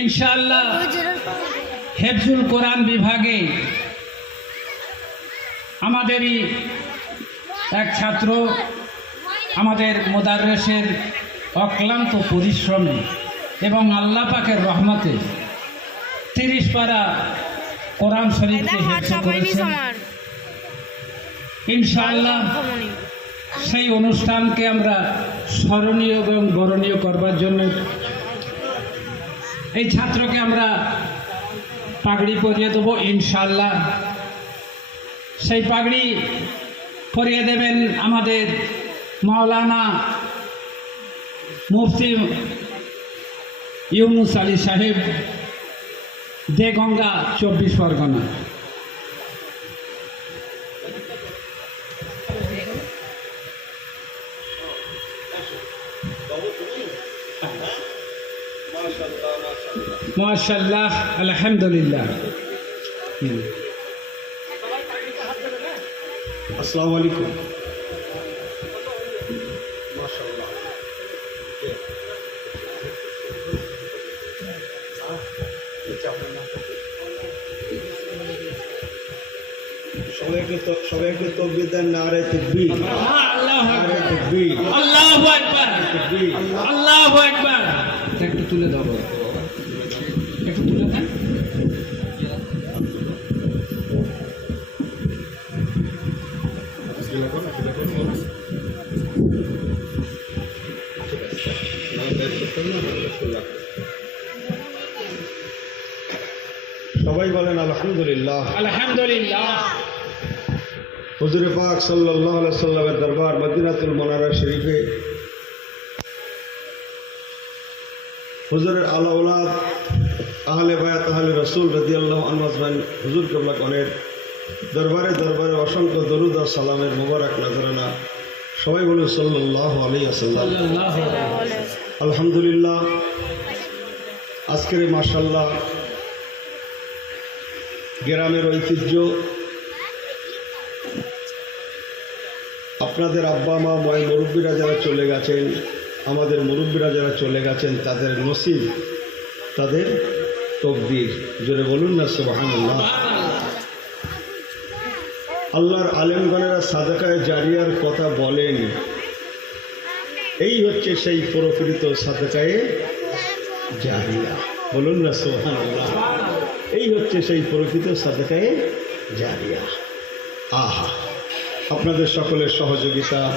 ইনশাআল্লাহ হেফজুল কোরআন বিভাগে আমাদেরই এক ছাত্র আমাদের মোদারেসের অক্লান্ত পরিশ্রমে এবং আল্লাহ পাকের রহমতে তিরিশ পারা কোরআন শরীফকে করেছেন। ইনশাআল্লাহ সেই অনুষ্ঠানকে আমরা স্মরণীয় এবং বরণীয় করবার জন্য এই ছাত্রকে আমরা পাগড়ি পরিয়ে দেবো ইনশাল্লাহ সেই পাগড়ি পরিয়ে দেবেন আমাদের মাওলানা মুফতি ইউনুস আলী সাহেব দেগঙ্গা চব্বিশ পরগনা। মাশাল্লাহ আলহামদুলিল্লাহ। হুম। আসসালামু আলাইকুম। সবাইকে তো সবাইকে তকবির দেন নারে তকবীর। আল্লাহ আকবার। তকবীর। আল্লাহু আকবার। তকবীর। আল্লাহু আকবার। এটা একটু তুলে দাও সবাই বলেন আলহামদুলিল্লাহ। আলহামদুলিল্লাহ। হুজুর পাক আলাইহি সাল্লামের দরবার মদিনাতুল মুনারা শরীফে হুজুরের আলা ওলাদ আহলে বায়াত আহলে রসুল রাদিয়াল্লাহু আনহু আজমাইন হুজুর কেবলা গণের দরবারে দরবারে অসংখ্য দরুদ আর সালামের মুবারক নজরানা সবাই বলুন সাল্লাহ ওয়াসাল্লাম। সাল্লাল্লাহু আলহামদুলিল্লাহ, আজকের মাসাল্লাহ গ্রামের ঐতিহ্য। আপনাদের আব্বা, মা ময় মুরব্বীরা যারা চলে গেছেন, আমাদের মুরব্বীরা যারা চলে গেছেন, তাদের নসিব, তাদের তকদির। জোরে বলুন না, সুবহানাল্লাহ। আল্লাহর আলেমগণেরা সাদাকায় জারিয়ার কথা বলেন। এই হচ্ছে সেই প্রকৃত সাদাকায়ে জারিয়া। বলুন না, সুবহানাল্লাহ। এই হচ্ছে সেই প্রকৃত সাদাকায়ে জারিয়া। আহা, আপনাদের সকলের সহযোগিতা।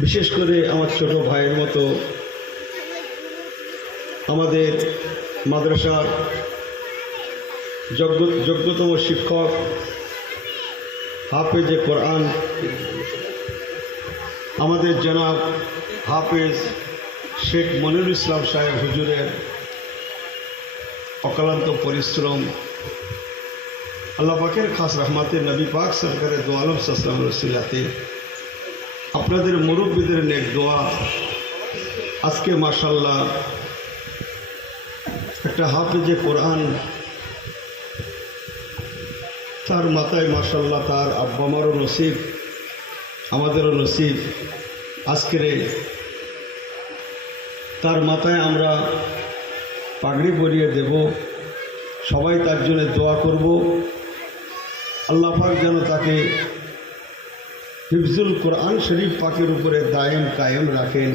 বিশেষ করে আমার ছোট ভাইয়ের মতো আমাদের মাদ্রাসার যোগ্য যোগ্যতম শিক্ষক হাফেজে কোরআন, আমাদের জনাব হাফেজ শেখ মনিরুল ইসলাম সাহেব হুজুরের অক্লান্ত পরিশ্রম, আল্লাহ পাকের খাস রহমাতে নবী পাক সরকারের দো আলম সাসলাম রসিলাতে আপনাদের মুরব্বীদের নেক দোয়া। আজকে মাসাল্লাহ একটা হাফেজে কোরআন। তার মাথায় মাসাল্লাহ তার আব্বা আমারও নসিব, আমাদেরও নসিব। আজকের তার মাথায় আমরা পাগড়ি পরিয়ে দেব, সবাই তার জন্য দোয়া করব। আল্লাহ পাক যেন তাকে হিফজুল কোরআন শরীফ পাকের উপরে দায়েম কায়েম রাখেন।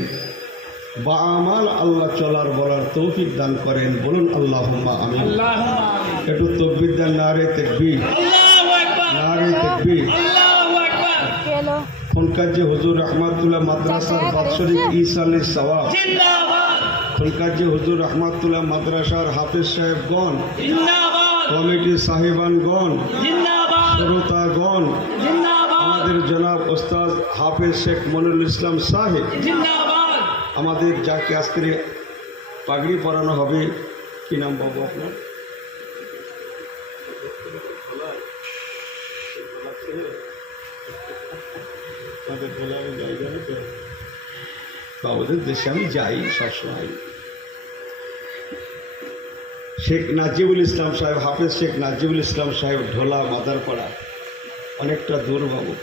বা আমাল আল্লাহ চলার বলার তৌফিক দান করেন। বলুন আল্লাহ আমি একটু তকবির দেন তেকবির। আকবার। নারে তেকবির। আল্লাহু আকবার। কেলো খনকার যে হুজুর রহমাতুল্লাহ মাদ্রাসার বাৎসরিক ইসালি সওয়াব। খনকার যে হুজুর রহমাতুল্লাহ মাদ্রাসার হাফিজ সাহেবগণ কমিটির সাহেবানগণ শ্রোতাগণ আমাদের জনাব ওস্তাদ হাফেজ শেখ মনুল ইসলাম সাহেব। আমাদের যাকে আজকে পাগড়ি পরানো হবে, কি নাম বাবু আপনার? বাবুদের দেশে আমি যাই সবসময়। শেখ নাজিবুল ইসলাম সাহেব, হাফেজ শেখ নাজিবুল ইসলাম সাহেব, ঢোলা, মাদারপাড়া, অনেকটা দূর বাবু।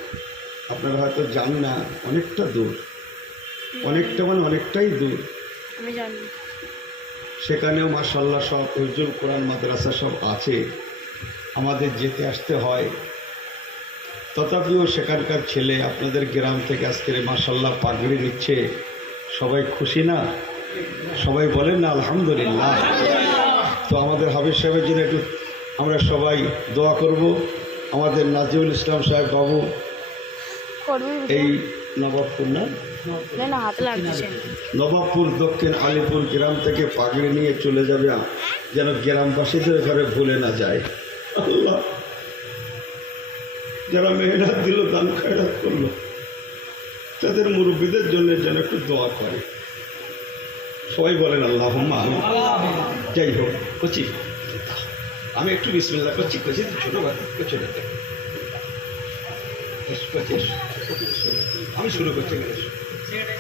আপনারা হয়তো জান না, অনেকটা দূর। অনেকটা মানে অনেকটাই দূর। আমি জানি। সেখানেও মার্শাল্লাহ সব উজ্জ্বল কোরআন মাদ্রাসা সব আছে। আমাদের যেতে আসতে হয়। তথাপিও সেখানকার ছেলে আপনাদের গ্রাম থেকে আজকের মার্শাল্লাহ পাগড়ি নিচ্ছে। সবাই খুশি না? সবাই বলেন না আলহামদুলিল্লাহ। তো আমাদের হাবিব সাহেবের জন্য একটু আমরা সবাই দোয়া করব। আমাদের নাজিউল ইসলাম সাহেব বাবু এই নবাবপুর না? নবাবপুর দক্ষিণ আলিপুর গ্রাম থেকে পাগড়ি নিয়ে চলে যাবে, যেন গ্রামবাসীদের ঘরে ভুলে না যায়। যারা মেহনত দিল, দান খায়রাত করল, তাদের মুরব্বীদের জন্য যেন একটু দোয়া করে। সবাই বলেন আল্লাহ যাই হোক, কচি। আমি একটু বিসমিল্লা করছি, কচি, ছোটো কচি আমি শুরু করছি এখানে।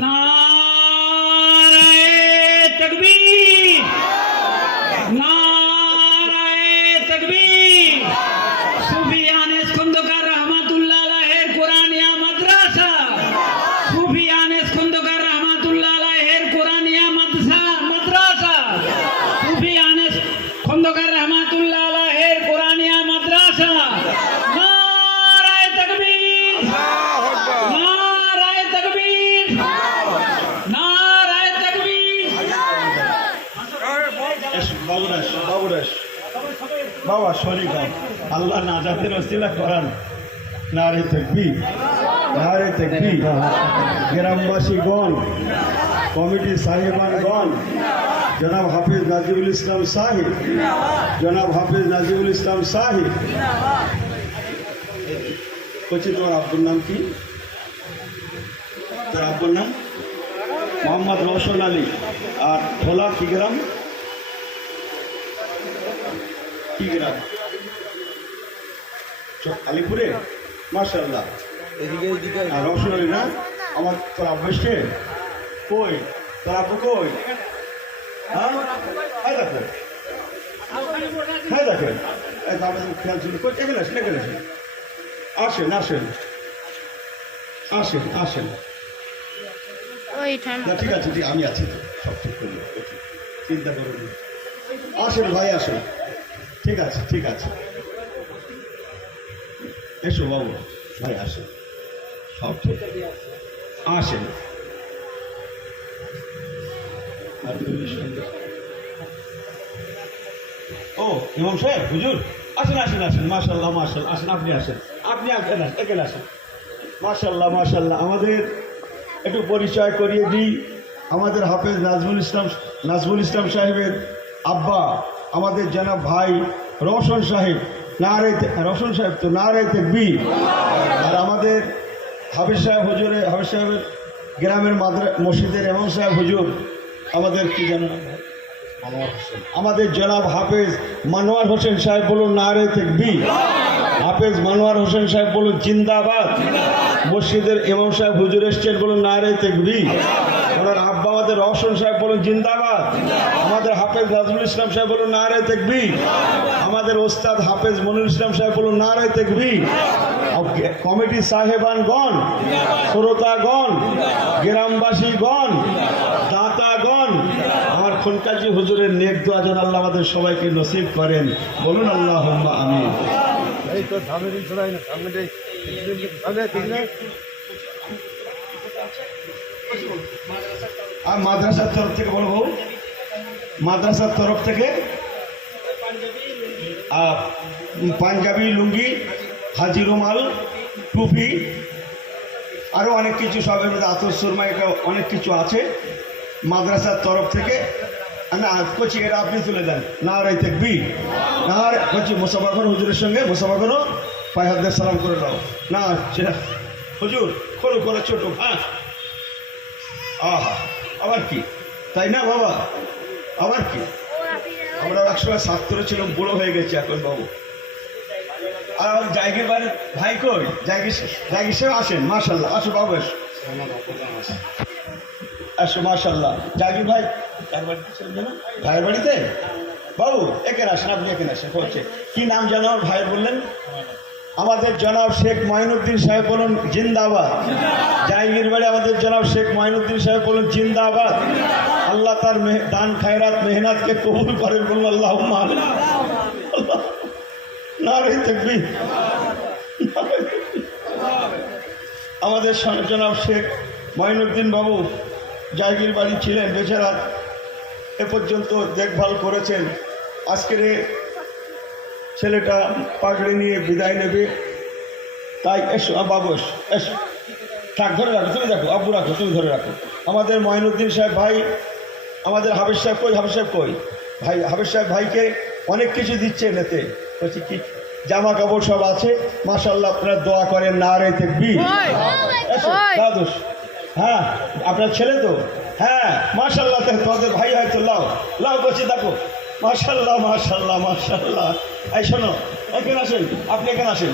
নারায়ে বাবা শরীফ আল্লাহ নাজাতের ওসিলা করান। নারে থাকবি নারে থাকবি গ্রামবাসীগণ কমিটি সাহেবানগণ জনাব হাফিজ নাজিবুল ইসলাম সাহিব। জনাব হাফিজ নাজিবুল ইসলাম সাহিব। বলছি তোমার আব্বুর নাম কি? তোর আব্বুর নাম? মোহাম্মদ রওশন আলী। আর খোলা কি গ্রাম? কি গ্রাম আলিপুরে? মার্শাল্লাহ না? আমার তোর আব্বু এসছে? কই? তোর আব্বু কই? হ্যাঁ? দেখো। দেখেন। এই তো আমাদের খেয়াল ছিল। কই এখানে আসেন এখানে আসেন। আসেন আসেন। আসেন আসেন। না ঠিক আছে ঠিক আমি আছি তো। সব ঠিক করব চিন্তা করুন আসেন ভাই আসেন। ঠিক আছে ঠিক আছে। এসো বাবু ভাই আসেন সব ঠিক। আসেন। ও, ইমাম সাহেব, হুজুর। আসেন আসেন আসেন। মাশাল্লাহ মাশাল্লাহ আসেন, আপনি আসেন। আপনি আসেন, এখানে আসেন। মাশাল্লাহ মাশাল্লাহ আমাদের একটু পরিচয় করিয়ে দিই। আমাদের হাফেজ নাজমুল ইসলাম নাজমুল ইসলাম সাহেবের আব্বা। আমাদের জানা ভাই রওশন সাহেব না নারাই রওশন সাহেব তো না নারাই বি। আর আমাদের হাফিজ সাহেব হুজুরে, হাফিজ সাহেবের গ্রামের মাদ্রা, মসজিদের এমন সাহেব হুজুর, আমাদের কি জানা আমাদের জনাব হাফেজ মানোয়ার হোসেন সাহেব বলুন নারে বি। হাফেজ মানোয়ার হোসেন সাহেব বলুন জিন্দাবাদ। মসজিদের ইমাম সাহেব হুজুর এসছেন বলুন নারে তেকবি ওনার আব্বা আমাদের রওশন সাহেব বলুন জিন্দাবাদ। আমাদের হাফেজ নাজমুল ইসলাম সাহেব বলুন নারে তেকবি আমাদের ওস্তাদ হাফেজ মনুল ইসলাম সাহেব বলুন নারে তেকবি কমিটি সাহেবানগণ শ্রোতাগণ গ্রামবাসীগণ দাতাগণ আমার খনকাজি হুজুরের নেক দোয়া যেন আল্লাহ আমাদের সবাইকে নসিব করেন। বলুন আল্লাহ আমিন। এই তো সামনে দিন না সামনে সামনে ঠিক না আর মাদ্রাসার তরফ থেকে বলো বউ। মাদ্রাসার তরফ থেকে পাঞ্জাবি, লুঙ্গি হাজি রুমাল, টুপি আরও অনেক কিছু সবের মধ্যে আতর সুরমা এটা অনেক কিছু আছে মাদ্রাসার তরফ থেকে। না কচি, এটা আপনি তুলে দেন। না রাই থাকবি না কচি মোসাফাখন হুজুরের সঙ্গে মোসাফাখনও পায়ে হাত সালাম করে দাও না, সেটা হুজুর, খোলো করে ছোট হ্যাঁ। আহা, আবার কি? তাই না, বাবা? আবার কি? আমরা একসময় ছাত্র ছিলাম, বুড়ো হয়ে গেছি এখন বাবু। আর আমার জায়গির বাইরে ভাই কই? জায়গির জায়গির আসেন মাশাল্লাহ আসো বাবু, এসো। আসো মাশাল্লাহ জাগির ভাই, ভাইয়ের বাড়িতে বাবু, এখানে আসেন, আপনি এখানে আসেন হচ্ছে কি নাম জানো আমার ভাই বললেন? আমাদের জনাব শেখ মঈনুদ্দিন সাহেব বলুন, জিন্দাবাদ। জাহাঙ্গীর বাড়ি আমাদের জনাব শেখ মঈনুদ্দিন সাহেব বলুন, জিন্দাবাদ। আল্লাহ তার দান খায়রাত মেহনাতকে কবুল করেন বলুন আল্লাহ না রে তকবীর। আমাদের জনাব শেখ মঈনুদ্দিন বাবু জায়গির বাড়ি ছিলেন বেচারা এ পর্যন্ত দেখভাল করেছেন। আজকের ছেলেটা পাগড়ি নিয়ে বিদায় নেবে। তাই এসো আ, বাবু এসো থাক ধরে রাখো তুমি দেখো আব্বু রাখো তুমি ধরে রাখো। আমাদের মঈনুদ্দিন সাহেব ভাই আমাদের হাফিজ সাহেব কই হাফিজ সাহেব কই? ভাই হাফিজ সাহেব ভাইকে অনেক কিছু দিচ্ছে এতে বলছি কি জামা কাপড় সব আছে? মাশাল্লাহ আপনার দোয়া করেন না রে দেখবি এসো, দাদুস। হ্যাঁ আপনার ছেলে তো? হ্যাঁ মাশাল্লাহ তো তোমাদের ভাই হয়তো লাও। লাও করছি দেখো। মাশাল্লাহ মাশাল্লাহ মাশাল্লাহ এই শোনো এখানে আসেন আপনি এখানে আসেন।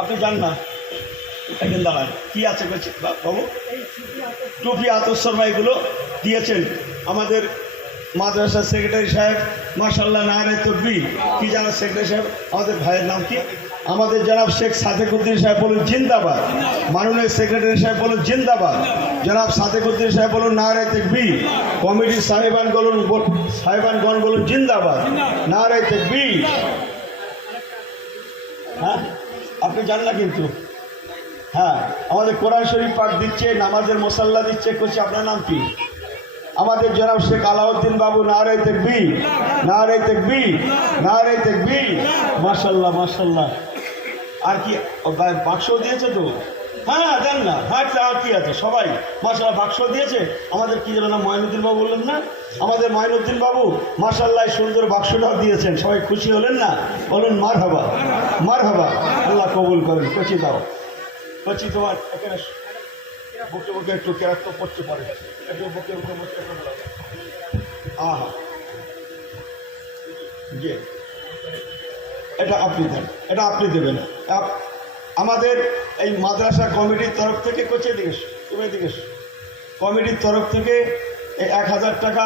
আপনি যান না। এখানে দাঁড়ান। কি আছে বাবু? টুপি আতসরমা এগুলো দিয়েছেন। আমাদের মাদ্রাসার সেক্রেটারি সাহেব মার্শাল্লাহ নাহারে তকবি কি জানার সেক্রেটারি সাহেব? আমাদের ভাইয়ের নাম কি? আমাদের জনাব শেখ সাদেকুদ্দিন সাহেব বলুন জিন্দাবাদ। মাননীয় সেক্রেটারি সাহেব বলুন জিন্দাবাদ। জনাব সাদেকুদ্দিন সাহেব বলুন নাহারে তকবি কমিটির সাহেবান বলুন বল- সাহেবানগণ বলুন জিন্দাবাদ। নাহারে তকবি হ্যাঁ? আপনি জান না কিন্তু। হ্যাঁ আমাদের কোরআন শরীফ পাক দিচ্ছে, নামাজের মশাল্লা দিচ্ছে করছে আপনার নাম কি? আমাদের জনাব শেখ আলাউদ্দিন বাবু নারে তেকবি নারে তেকবি নারে তেকবি মাশাল্লাহ মাশাল্লাহ আর কি বাক্স দিয়েছে তো? হ্যাঁ দেন না হ্যাঁ আর কি আছে? সবাই মাশাল্লাহ বাক্স দিয়েছে। আমাদের কি যেন নাম, ময়নুদ্দিন বাবু বললেন না? আমাদের ময়নুদ্দিন বাবু মাশাল্লাহ এই সুন্দর বাক্সটাও দিয়েছেন। সবাই খুশি হলেন না? বলুন মার হবা মার হবা আল্লাহ কবুল করেন, কচি দাও। কচি তোমার এখানে বুকে বুকে একটু কেরাক্ত পড়তে পারে। একটু বুকে বুকে দাও। আহা। জি। এটা আপনি দেন। এটা আপনি দেবেন। আমাদের এই মাদ্রাসা কমিটির তরফ থেকে কোচে দিকে এসো, তুমি এদিকে কমিটির তরফ থেকে এক হাজার টাকা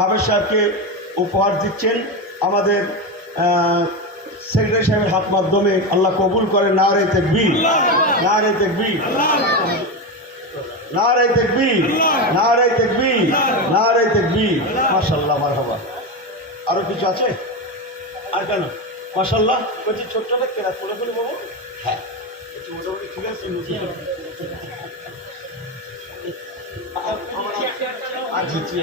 হাফেজ সাহেবকে উপহার দিচ্ছেন আমাদের সেক্রেটারি সাহেবের হাত মাধ্যমে আল্লাহ কবুল করে না রে দেখবি না রে দেখবি না রে দেখবি না রে দেখবি না রে দেখবি মাসাল্লাহ মারহাবা। আরও কিছু আছে? আর কেন? মাসাল্লাহ বলছি ছোট্ট কেনা খুলে খুলে বাবু। হ্যাঁ। মোটামুটি ঠিক আছে আচ্ছা আচ্ছা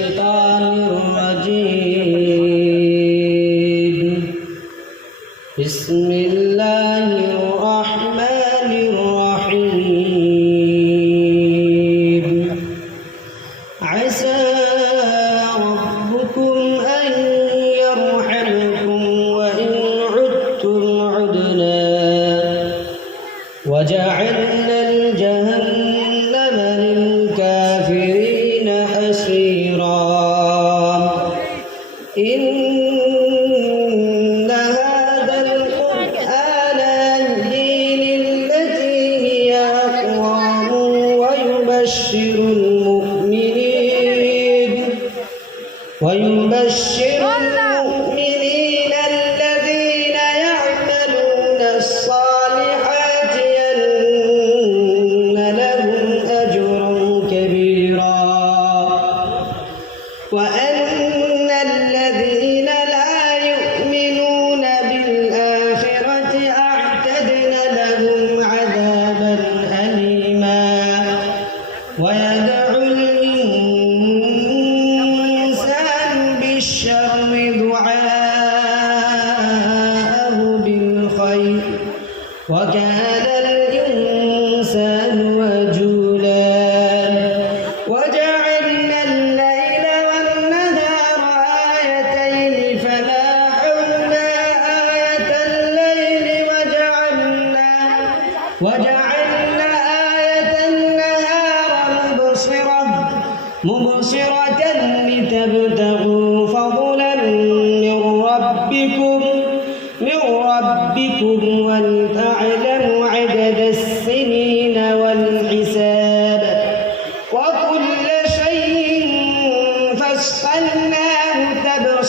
Jesus.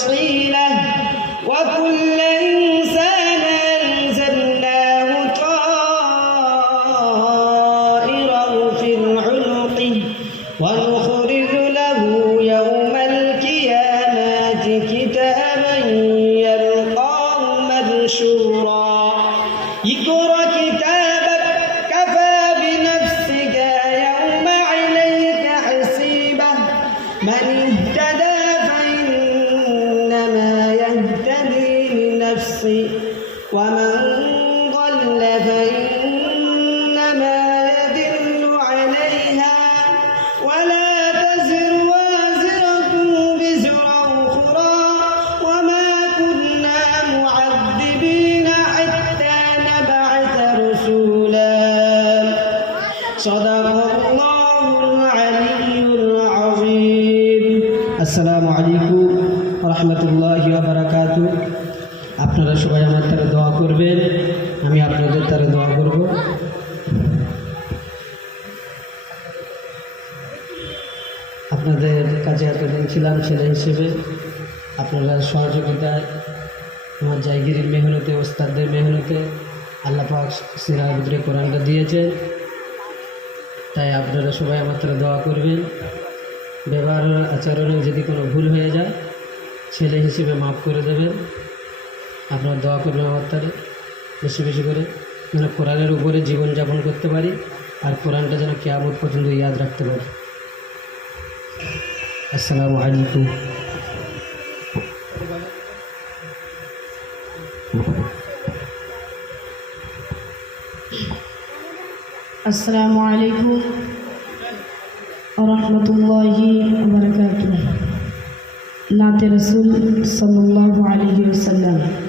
وفصيلة وكل لنفسه ومن আপনাদের কাছে এতদিন ছিলাম ছেলে হিসেবে আপনারা সহযোগিতায় আমার জায়গিরির মেহনতে, ওস্তাদদের মেহনতে আল্লাহ পাক সিরার ভিতরে কোরআনটা দিয়েছেন। তাই আপনারা সবাই আমার দোয়া করবেন। ব্যবহার আচরণে যদি কোনো ভুল হয়ে যায় ছেলে হিসেবে মাফ করে দেবেন। আপনারা দোয়া করবেন আমার তারে বেশি বেশি করে, যেন কোরআনের উপরে জীবনযাপন করতে পারি আর কোরআনটা যেন কেয়ামত পর্যন্ত ইয়াদ রাখতে পারি। আসসালামু আলাইকুম আসসালামু আলাইকুম রহমতুল্লাহি বারকাতুহ নাতে রসুল সাল্লাল্লাহু আলাইহি ওয়াসাল্লাম ডেকে